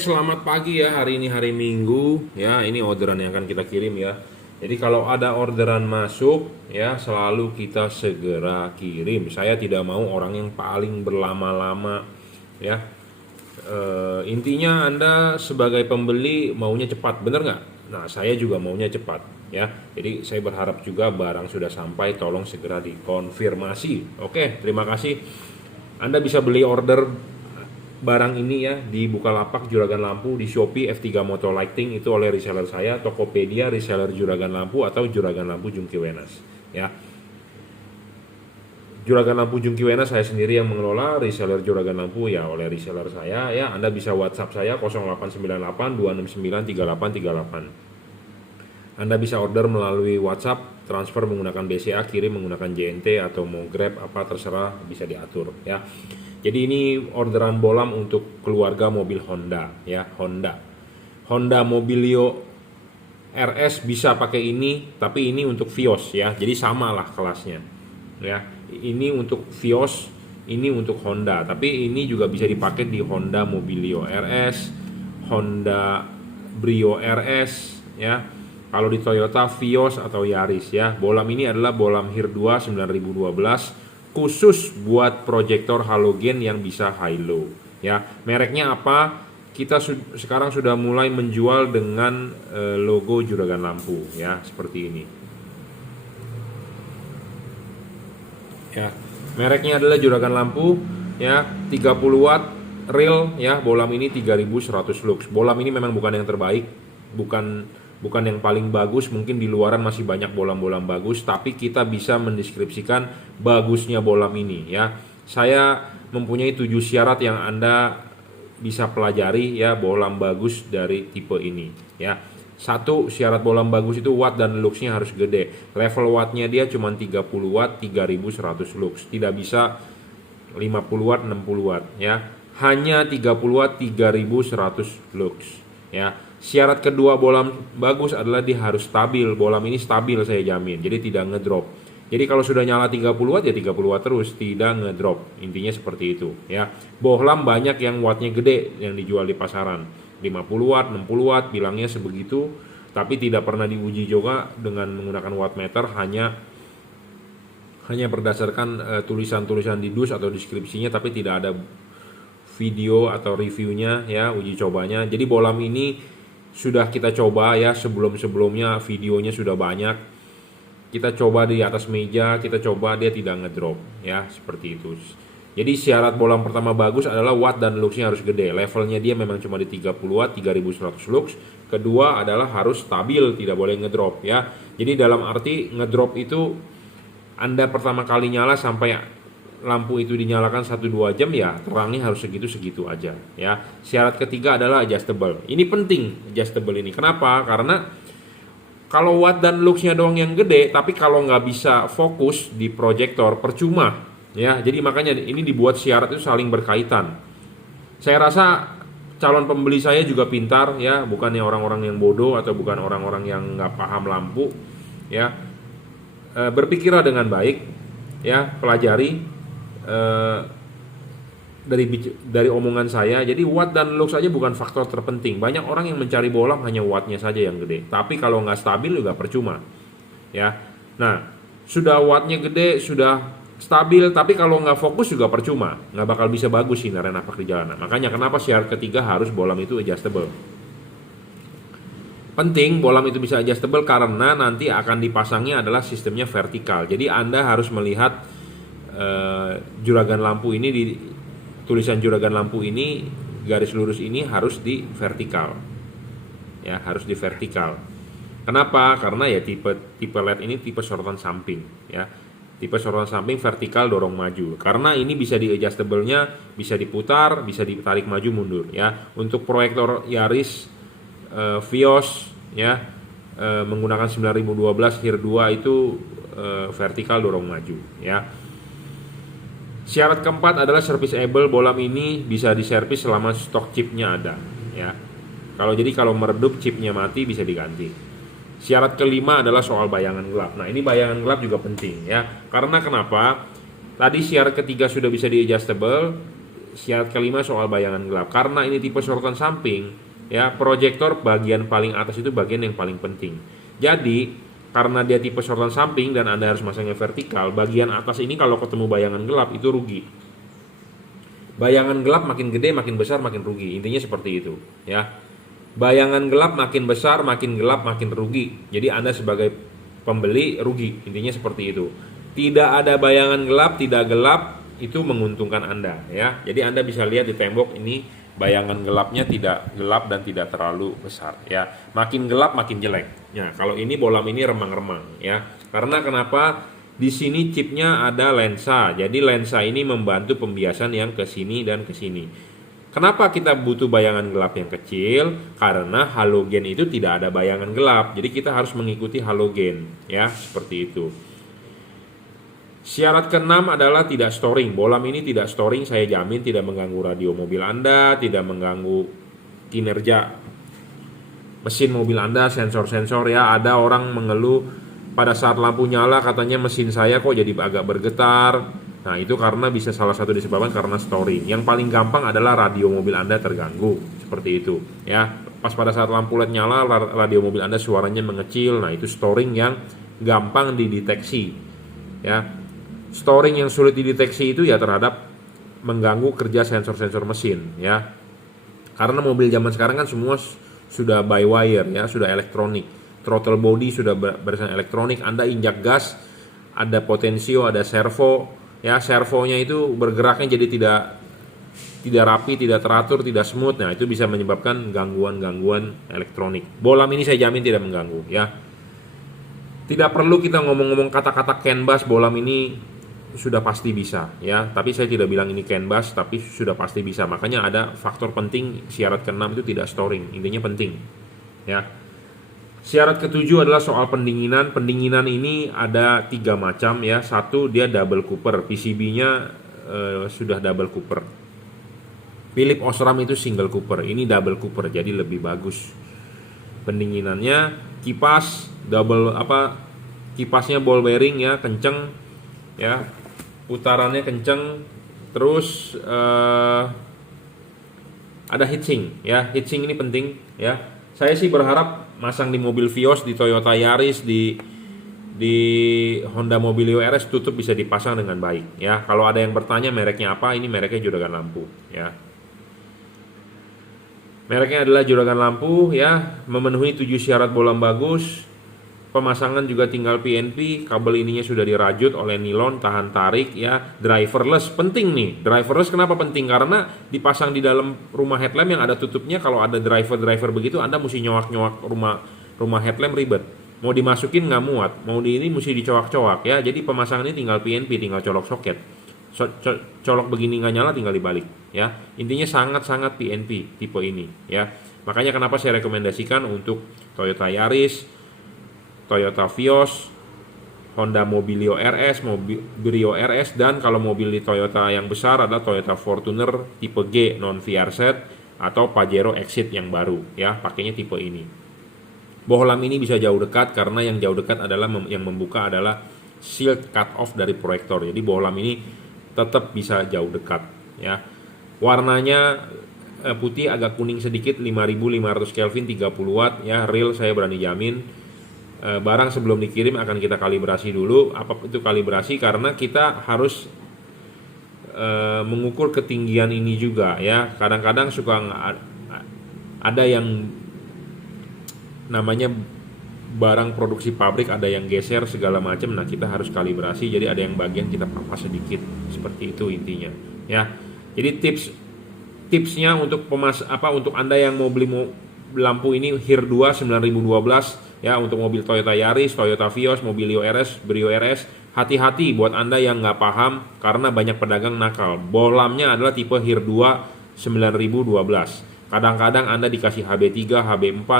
Selamat pagi ya, hari ini hari Minggu ya, ini orderan yang akan kita kirim ya. Jadi kalau ada orderan masuk ya, selalu kita segera kirim. Saya tidak mau orang yang paling berlama-lama ya. Intinya Anda sebagai pembeli maunya cepat, bener nggak? Nah, saya juga maunya cepat ya. Jadi saya berharap juga barang sudah sampai, tolong segera dikonfirmasi. Oke, terima kasih. Anda bisa beli order barang ini ya di Bukalapak Juragan Lampu, di Shopee F3 Moto Lighting itu oleh reseller saya, Tokopedia reseller Juragan Lampu, atau Juragan Lampu Jungki Wenas ya. Juragan Lampu Jungki Wenas saya sendiri yang mengelola, reseller Juragan Lampu ya oleh reseller saya ya. Anda bisa WhatsApp saya 0898 269 3838. Anda bisa order melalui WhatsApp, transfer menggunakan BCA, kirim menggunakan JNT atau mau Grab, apa terserah, bisa diatur ya. Jadi ini orderan bolam untuk keluarga mobil Honda ya, Honda Mobilio RS bisa pakai ini, tapi ini untuk Vios ya. Jadi samalah kelasnya. Ya. Ini untuk Vios, ini untuk Honda, tapi ini juga bisa dipakai di Honda Mobilio RS, Honda Brio RS ya. Kalau di Toyota Vios atau Yaris ya. Bolam ini adalah bolam HIR 2 9012 khusus buat proyektor halogen yang bisa high low ya. Mereknya apa? Kita sekarang sudah mulai menjual dengan logo Juragan Lampu ya, seperti ini ya. Mereknya adalah Juragan Lampu ya, 30 watt real ya. Bolam ini 3100 lux. Bolam ini memang bukan yang terbaik, bukan yang paling bagus, mungkin di luaran masih banyak bolam-bolam bagus, tapi kita bisa mendeskripsikan bagusnya bolam ini ya. Saya mempunyai 7 syarat yang Anda bisa pelajari ya, bolam bagus dari tipe ini ya. Satu syarat bolam bagus itu watt dan luxnya harus gede. Level wattnya dia cuma 30 watt 3100 lux, tidak bisa 50 watt 60 watt ya. Hanya 30 watt 3100 lux ya. Syarat kedua bolam bagus adalah dia harus stabil. Bolam ini stabil saya jamin, jadi tidak ngedrop. Jadi kalau sudah nyala 30 watt ya 30 watt terus, tidak ngedrop. Intinya seperti itu ya. Bohlam banyak yang wattnya gede yang dijual di pasaran, 50 watt 60 watt bilangnya sebegitu, tapi tidak pernah diuji juga dengan menggunakan wattmeter, hanya berdasarkan tulisan-tulisan di dus atau deskripsinya, tapi tidak ada video atau reviewnya ya, uji cobanya. Jadi bolam ini sudah kita coba ya, sebelumnya videonya sudah banyak. Kita coba di atas meja, kita coba, dia tidak ngedrop ya, seperti itu. Jadi syarat bolam pertama bagus adalah watt dan luxnya harus gede. Levelnya dia memang cuma di 30 watt 3100 lux. Kedua adalah harus stabil, tidak boleh ngedrop ya. Jadi dalam arti ngedrop itu Anda pertama kali nyala sampai lampu itu dinyalakan 1-2 jam ya, terangnya harus segitu-segitu aja ya. Syarat ketiga adalah adjustable. Ini penting, adjustable ini. Kenapa? Karena kalau watt dan luxnya doang yang gede, tapi kalau nggak bisa fokus di proyektor, percuma ya. Jadi makanya ini dibuat syarat itu saling berkaitan. Saya rasa calon pembeli saya juga pintar ya, bukannya orang-orang yang bodoh atau bukan orang-orang yang nggak paham lampu ya. Berpikirlah dengan baik ya, pelajari dari omongan saya. Jadi watt dan lux saja bukan faktor terpenting. Banyak orang yang mencari bolam hanya wattnya saja yang gede, tapi kalau nggak stabil juga percuma ya. Nah, sudah wattnya gede, sudah stabil, tapi kalau nggak fokus juga percuma, nggak bakal bisa bagus sinaran napak di jalanan. Makanya kenapa syarat ketiga harus bolam itu adjustable. Penting bolam itu bisa adjustable karena nanti akan dipasangnya adalah sistemnya vertikal. Jadi Anda harus melihat juragan lampu ini, di tulisan juragan lampu ini, garis lurus ini harus di vertikal ya, harus di vertikal. Kenapa? Karena ya tipe LED ini tipe sorotan samping ya. Tipe sorotan samping vertikal dorong maju. Karena ini bisa di adjustable-nya, bisa diputar, bisa ditarik maju mundur ya. Untuk proyektor Yaris Vios ya, menggunakan 9012 HIR 2 itu vertikal dorong maju ya. Syarat keempat adalah serviceable. Bolam ini bisa diservis selama stok chipnya ada ya. Kalau meredup chipnya mati bisa diganti. Syarat kelima adalah soal bayangan gelap. Nah, ini bayangan gelap juga penting ya. Karena kenapa? Tadi syarat ketiga sudah bisa di adjustable, Syarat kelima soal bayangan gelap. Karena ini tipe sorotan samping, ya, proyektor bagian paling atas itu bagian yang paling penting. Jadi, karena dia tipe sorotan samping dan Anda harus masangnya vertikal, bagian atas ini kalau ketemu bayangan gelap itu rugi. Bayangan gelap makin gede, makin besar, makin rugi. Intinya seperti itu, ya. Bayangan gelap makin besar, makin gelap, makin rugi. Jadi Anda sebagai pembeli rugi. Intinya seperti itu. Tidak ada bayangan gelap, tidak gelap, itu menguntungkan Anda, ya. Jadi Anda bisa lihat di tembok ini bayangan gelapnya tidak gelap dan tidak terlalu besar, ya. Makin gelap makin jelek. Ya, kalau ini bolam ini remang-remang, ya. Karena kenapa? Di sini chipnya ada lensa. Jadi lensa ini membantu pembiasan yang ke sini dan ke sini. Kenapa kita butuh bayangan gelap yang kecil? Karena halogen itu tidak ada bayangan gelap. Jadi kita harus mengikuti halogen, ya, seperti itu. Syarat keenam adalah tidak storing. Bolam ini tidak storing, saya jamin tidak mengganggu radio mobil Anda, tidak mengganggu kinerja mesin mobil Anda, sensor-sensor, ya. Ada orang mengeluh pada saat lampu nyala katanya mesin saya kok jadi agak bergetar. Nah, itu karena bisa salah satu disebabkan karena storing. Yang paling gampang adalah radio mobil Anda terganggu, seperti itu, ya. Pas pada saat lampu LED nyala, radio mobil Anda suaranya mengecil. Nah, itu storing yang gampang dideteksi, ya. Storing yang sulit dideteksi itu ya terhadap mengganggu kerja sensor-sensor mesin, ya. Karena mobil zaman sekarang kan semua sudah by wire, ya, sudah elektronik. Throttle body sudah barisan elektronik. Anda injak gas, ada potensio, ada servo, ya. Servonya itu bergeraknya jadi tidak rapi, tidak teratur, tidak smooth. Nah, itu bisa menyebabkan gangguan-gangguan elektronik. Bolam ini saya jamin tidak mengganggu, ya. Tidak perlu kita ngomong-ngomong kata-kata CAN bus, bolam ini sudah pasti bisa, ya. Tapi saya tidak bilang ini CAN bus, tapi sudah pasti bisa. Makanya ada faktor penting syarat ke-6 itu tidak storing. Intinya penting, ya. Syarat ke-7 adalah soal pendinginan. Pendinginan ini ada 3 macam, ya. Satu, dia double cooper. PCB-nya sudah double cooper. Philip Osram itu single cooper. Ini double cooper, jadi lebih bagus pendinginannya. Kipasnya ball bearing, ya, kenceng, ya, putarannya kenceng. Terus ada heatsink, ya. Heatsink ini penting, ya. Saya sih berharap masang di mobil Vios, di Toyota Yaris, di Honda Mobilio RS tutup bisa dipasang dengan baik, ya. Kalau ada yang bertanya mereknya apa, ini mereknya juragan lampu, ya. Mereknya adalah juragan lampu, ya. Memenuhi 7 syarat bolam bagus. Pemasangan juga tinggal PNP, kabel ininya sudah dirajut oleh nilon, tahan tarik, ya. Driverless, penting nih. Driverless kenapa penting? Karena dipasang di dalam rumah headlamp yang ada tutupnya. Kalau ada driver begitu, Anda mesti nyowak-nyowak rumah headlamp, ribet. Mau dimasukin nggak muat, mau di ini mesti dicowak-cowak, ya. Jadi pemasangan ini tinggal PNP, tinggal colok soket. Colok begini nggak nyala, tinggal dibalik, ya. Intinya sangat-sangat PNP tipe ini, ya. Makanya kenapa saya rekomendasikan untuk Toyota Yaris, Toyota Vios, Honda Mobilio RS, Brio RS, dan kalau mobil di Toyota yang besar adalah Toyota Fortuner tipe G non VRZ atau Pajero Exit yang baru, ya, pakainya tipe ini. Bohlam ini bisa jauh dekat karena yang jauh dekat adalah yang membuka adalah shield cut off dari proyektor. Jadi bohlam ini tetap bisa jauh dekat, ya. Warnanya putih agak kuning sedikit, 5500 Kelvin, 30 watt, ya. Real saya berani jamin. Barang sebelum dikirim akan kita kalibrasi dulu. Apa itu kalibrasi? Karena kita harus mengukur ketinggian ini juga, ya. Kadang-kadang suka ada yang namanya barang produksi pabrik, ada yang geser segala macam. Nah, kita harus kalibrasi. Jadi ada yang bagian kita pampas sedikit, seperti itu intinya, ya. Jadi tipsnya untuk untuk Anda yang mau beli lampu ini HIR 2 9012, ya, untuk mobil Toyota Yaris, Toyota Vios, Mobilio RS, Brio RS. Hati-hati buat Anda yang nggak paham karena banyak pedagang nakal. Bolamnya adalah tipe HIR 2 9012. Kadang-kadang Anda dikasih HB3, HB4,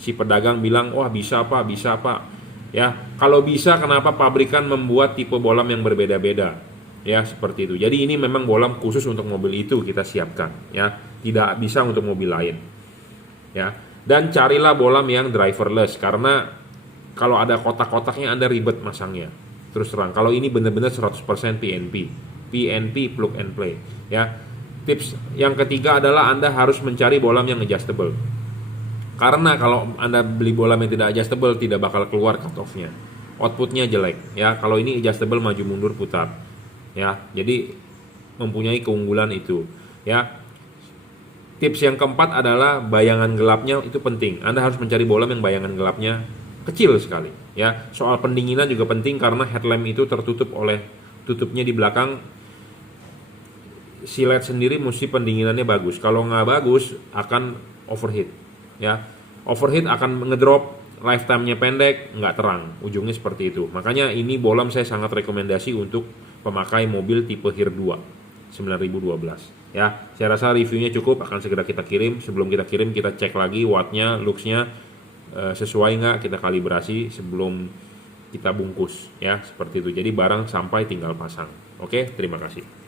si pedagang bilang, "Wah, bisa Pak, bisa Pak." Ya, kalau bisa kenapa pabrikan membuat tipe bolam yang berbeda-beda? Ya, seperti itu. Jadi ini memang bolam khusus untuk mobil itu kita siapkan, ya. Tidak bisa untuk mobil lain. Ya, dan carilah bolam yang driverless karena kalau ada kotak-kotaknya Anda ribet masangnya. Terus terang, kalau ini benar-benar 100% PNP plug and play, ya. Tips yang ketiga adalah Anda harus mencari bolam yang adjustable. Karena kalau Anda beli bolam yang tidak adjustable, tidak bakal keluar cut off-nya. Outputnya jelek ya. Kalau ini adjustable, maju mundur putar. Ya, jadi mempunyai keunggulan itu ya. Tips yang keempat adalah bayangan gelapnya itu penting. Anda harus mencari bolam yang bayangan gelapnya kecil sekali ya. Soal pendinginan juga penting karena headlamp itu tertutup oleh tutupnya di belakang. Si LED sendiri mesti pendinginannya bagus. Kalau nggak bagus akan overheat ya. Overheat akan ngedrop, lifetime-nya pendek, nggak terang. Ujungnya seperti itu. Makanya ini bolam saya sangat rekomendasi untuk pemakai mobil tipe HIR 2 9012 ya. Saya rasa reviewnya cukup, akan segera kita kirim. Sebelum kita kirim kita cek lagi wattnya, luxnya sesuai nggak, kita kalibrasi sebelum kita bungkus ya, seperti itu. Jadi barang sampai tinggal pasang. Oke, terima kasih.